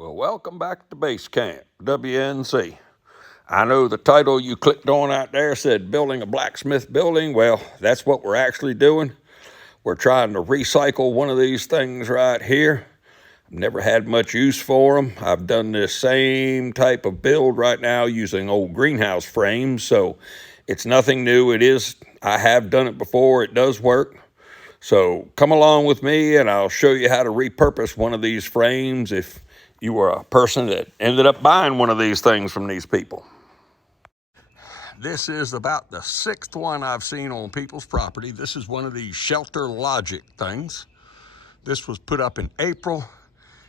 Well, welcome back to Base Camp, WNC. I know the title you clicked on out there said building a blacksmith building. Well, that's what we're actually doing. We're trying to recycle one of these things right here. I've never had much use for them. I've done this same type of build right now using old greenhouse frames, so it's nothing new. I have done it before. It does work. So come along with me and I'll show you how to repurpose one of these frames if you were a person that ended up buying one of these things from these people. This is about the sixth one I've seen on people's property. This is one of these Shelter Logic things. This was put up in April,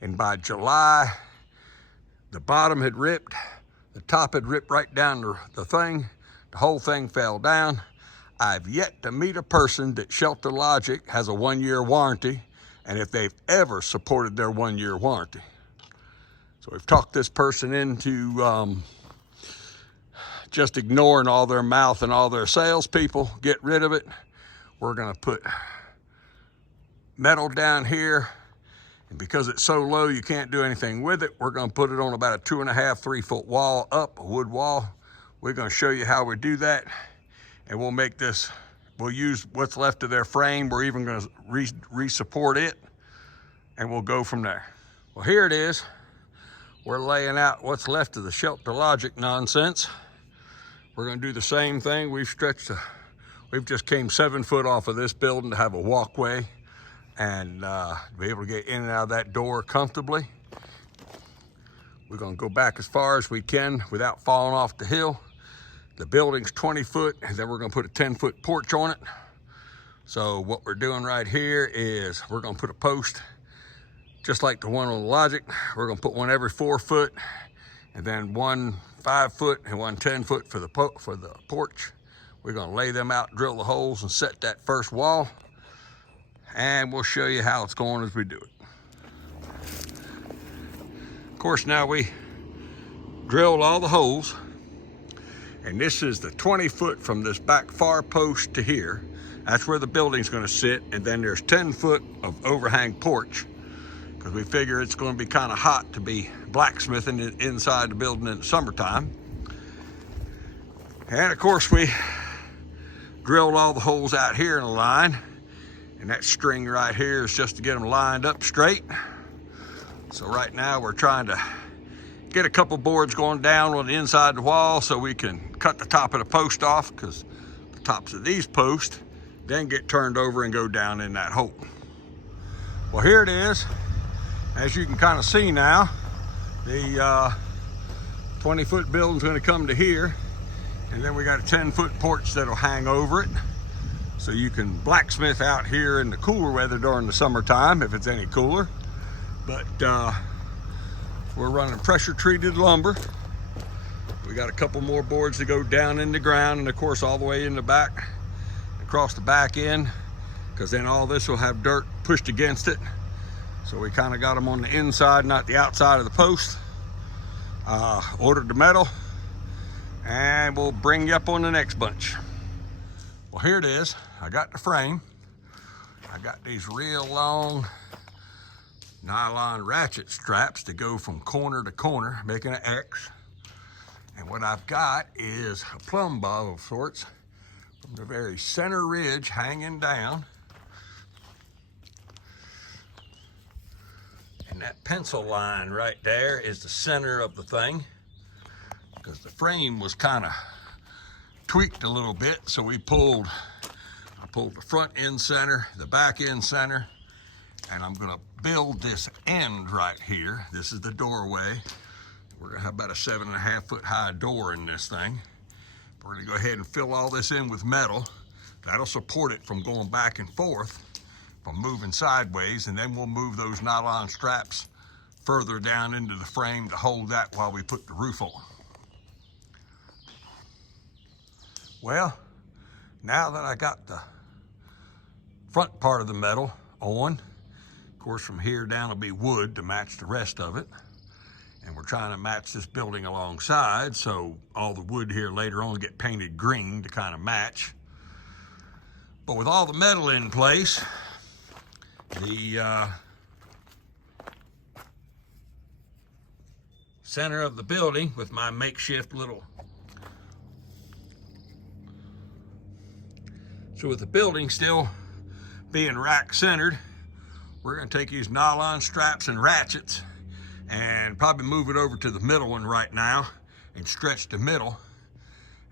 and by July, the bottom had ripped, the top had ripped right down the thing. The whole thing fell down. I've yet to meet a person that Shelter Logic has a 1-year warranty, and if they've ever supported their 1-year warranty. So we've talked this person into just ignoring all their mouth and all their salespeople, get rid of it. We're gonna put metal down here, and because it's so low you can't do anything with it, we're gonna put it on about a 2.5, 3 foot wall up, a wood wall. We're gonna show you how we do that, and we'll make this, we'll use what's left of their frame. We're even gonna re-support it, and we'll go from there. Well, here it is. We're laying out what's left of the Shelter Logic nonsense. We're gonna do the same thing. We've just came 7 foot off of this building to have a walkway and be able to get in and out of that door comfortably. We're gonna go back as far as we can without falling off the hill. The building's 20 foot, and then we're gonna put a 10-foot porch on it. So what we're doing right here is we're gonna put a post just like the one on the Logic. We're gonna put one every 4 foot, and then one 5 foot and one 10 foot for the porch. We're gonna lay them out, drill the holes, and set that first wall. And we'll show you how it's going as we do it. Of course, now we drilled all the holes, and this is the 20 foot from this back far post to here. That's where the building's gonna sit, and then there's 10 foot of overhang porch, because we figure it's going to be kind of hot to be blacksmithing inside the building in the summertime. And of course, we drilled all the holes out here in a line, and that string right here is just to get them lined up straight. So right now we're trying to get a couple boards going down on the inside of the wall so we can cut the top of the post off, because the tops of these posts then get turned over and go down in that hole. Well, here it is. As you can kind of see now, the 20 foot building's gonna come to here, and then we got a 10 foot porch that'll hang over it. So you can blacksmith out here in the cooler weather during the summertime, if it's any cooler. But we're running pressure treated lumber. We got a couple more boards to go down in the ground, and of course all the way in the back, across the back end, because then all this will have dirt pushed against it. So we kind of got them on the inside, not the outside of the post. Ordered the metal, and we'll bring you up on the next bunch. Well, here it is. I got the frame. I got these real long nylon ratchet straps to go from corner to corner, making an X. And what I've got is a plumb bob of sorts from the very center ridge hanging down. And that pencil line right there is the center of the thing, because the frame was kind of tweaked a little bit. So I pulled the front end center, the back end center, and I'm gonna build this end right here. This is the doorway. We're gonna have about a 7.5 foot high door in this thing. We're gonna go ahead and fill all this in with metal. That'll support it from going back and forth, from moving sideways, and then we'll move those nylon straps further down into the frame to hold that while we put the roof on. Well, now that I got the front part of the metal on, of course from here down will be wood to match the rest of it. And we're trying to match this building alongside, so all the wood here later on will get painted green to kind of match. But with all the metal in place, the center of the building with my makeshift little. So with the building still being rack centered, we're going to take these nylon straps and ratchets and probably move it over to the middle one right now and stretch the middle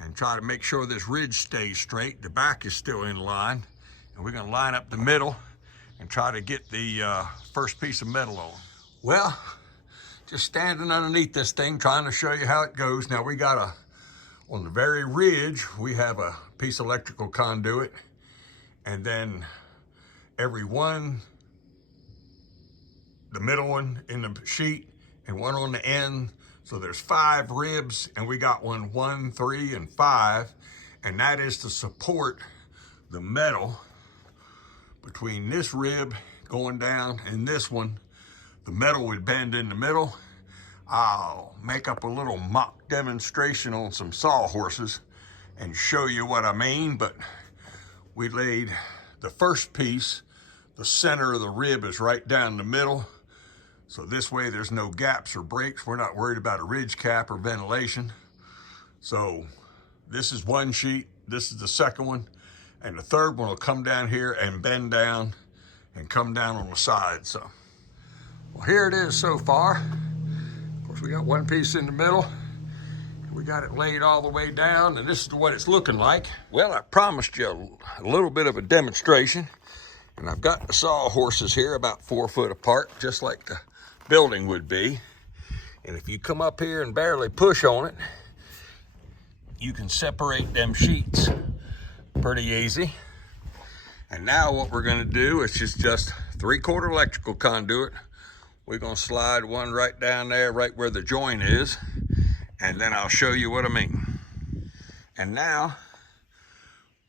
and try to make sure this ridge stays straight. The back is still in line, and we're going to line up the middle and try to get the first piece of metal on. Well, just standing underneath this thing trying to show you how it goes. Now we got on the very ridge, we have a piece of electrical conduit, and then every one, the middle one in the sheet and one on the end. So there's 5 ribs, and we got 1, 3, and 5, and that is to support the metal between this rib going down and this one. The metal would bend in the middle. I'll make up a little mock demonstration on some sawhorses and show you what I mean, but we laid the first piece, the center of the rib is right down the middle. So this way there's no gaps or breaks. We're not worried about a ridge cap or ventilation. So this is one sheet, this is the second one, and the third one will come down here and bend down and come down on the side. So, well, here it is so far. Of course, we got one piece in the middle. We got it laid all the way down, and this is what it's looking like. Well, I promised you a little bit of a demonstration, and I've got the sawhorses here about 4 foot apart, just like the building would be. And if you come up here and barely push on it, you can separate them sheets pretty easy. And now what we're going to do is just 3/4 electrical conduit. We're going to slide one right down there, right where the joint is, and then I'll show you what I mean. And now,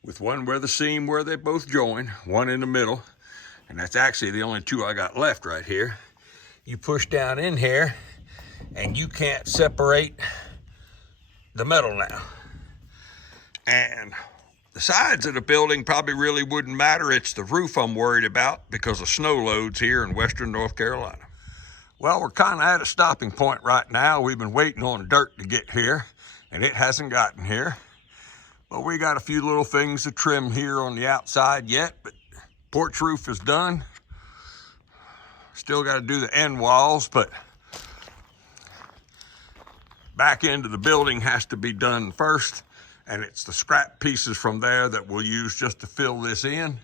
with one where the seam where they both join, one in the middle, and that's actually the only 2 I got left right here. You push down in here and you can't separate the metal now. And the sides of the building probably really wouldn't matter. It's the roof I'm worried about because of snow loads here in western North Carolina. Well, we're kind of at a stopping point right now. We've been waiting on dirt to get here, and it hasn't gotten here. But we got a few little things to trim here on the outside yet, but porch roof is done. Still got to do the end walls, but back end of the building has to be done first, and it's the scrap pieces from there that we'll use just to fill this in.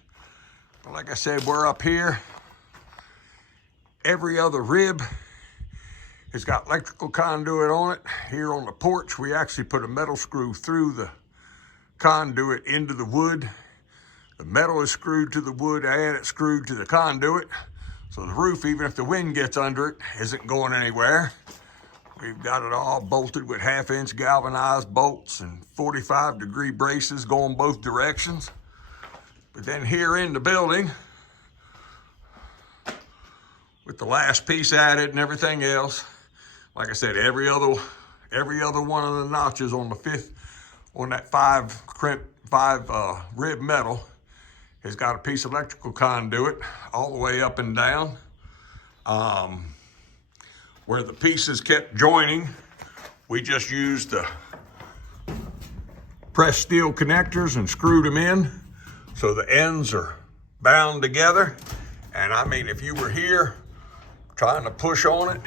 But like I said, we're up here. Every other rib has got electrical conduit on it. Here on the porch, we actually put a metal screw through the conduit into the wood. The metal is screwed to the wood, I had it screwed to the conduit. So the roof, even if the wind gets under it, isn't going anywhere. We've got it all bolted with 1/2-inch galvanized bolts and 45-degree braces going both directions. But then here in the building, with the last piece added and everything else, like I said, every other one of the notches on the on that 5 rib metal has got a piece of electrical conduit all the way up and down. Where the pieces kept joining, we just used the pressed steel connectors and screwed them in so the ends are bound together. And I mean, if you were here trying to push on it,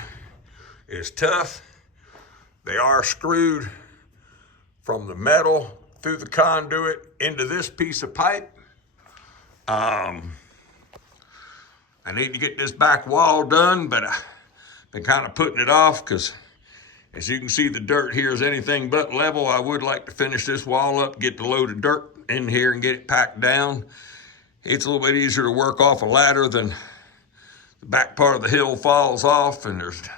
it's tough. They are screwed from the metal through the conduit into this piece of pipe. I need to get this back wall done, but I've been kind of putting it off because, as you can see, the dirt here is anything but level. I would like to finish this wall up, get the load of dirt in here and get it packed down. It's a little bit easier to work off a ladder than the back part of the hill falls off, and there's a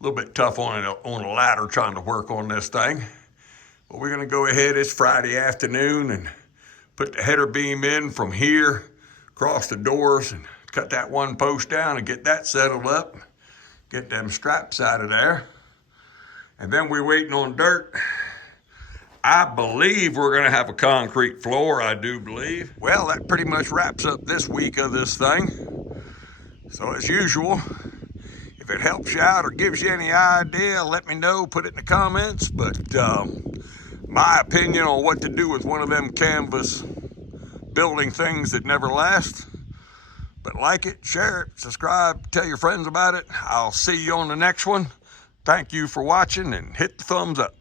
little bit tough on a ladder trying to work on this thing. But we're gonna go ahead, it's Friday afternoon, and put the header beam in from here, across the doors, and cut that one post down and get that settled up. Get them straps out of there. And then we're waiting on dirt. I believe we're gonna have a concrete floor, I do believe. Well, that pretty much wraps up this week of this thing. So as usual, if If it helps you out or gives you any idea, let me know, put it in the comments. But my opinion on what to do with one of them canvas building things that never last. But like it, share it, subscribe, tell your friends about it. I'll see you on the next one. Thank you for watching and hit the thumbs up.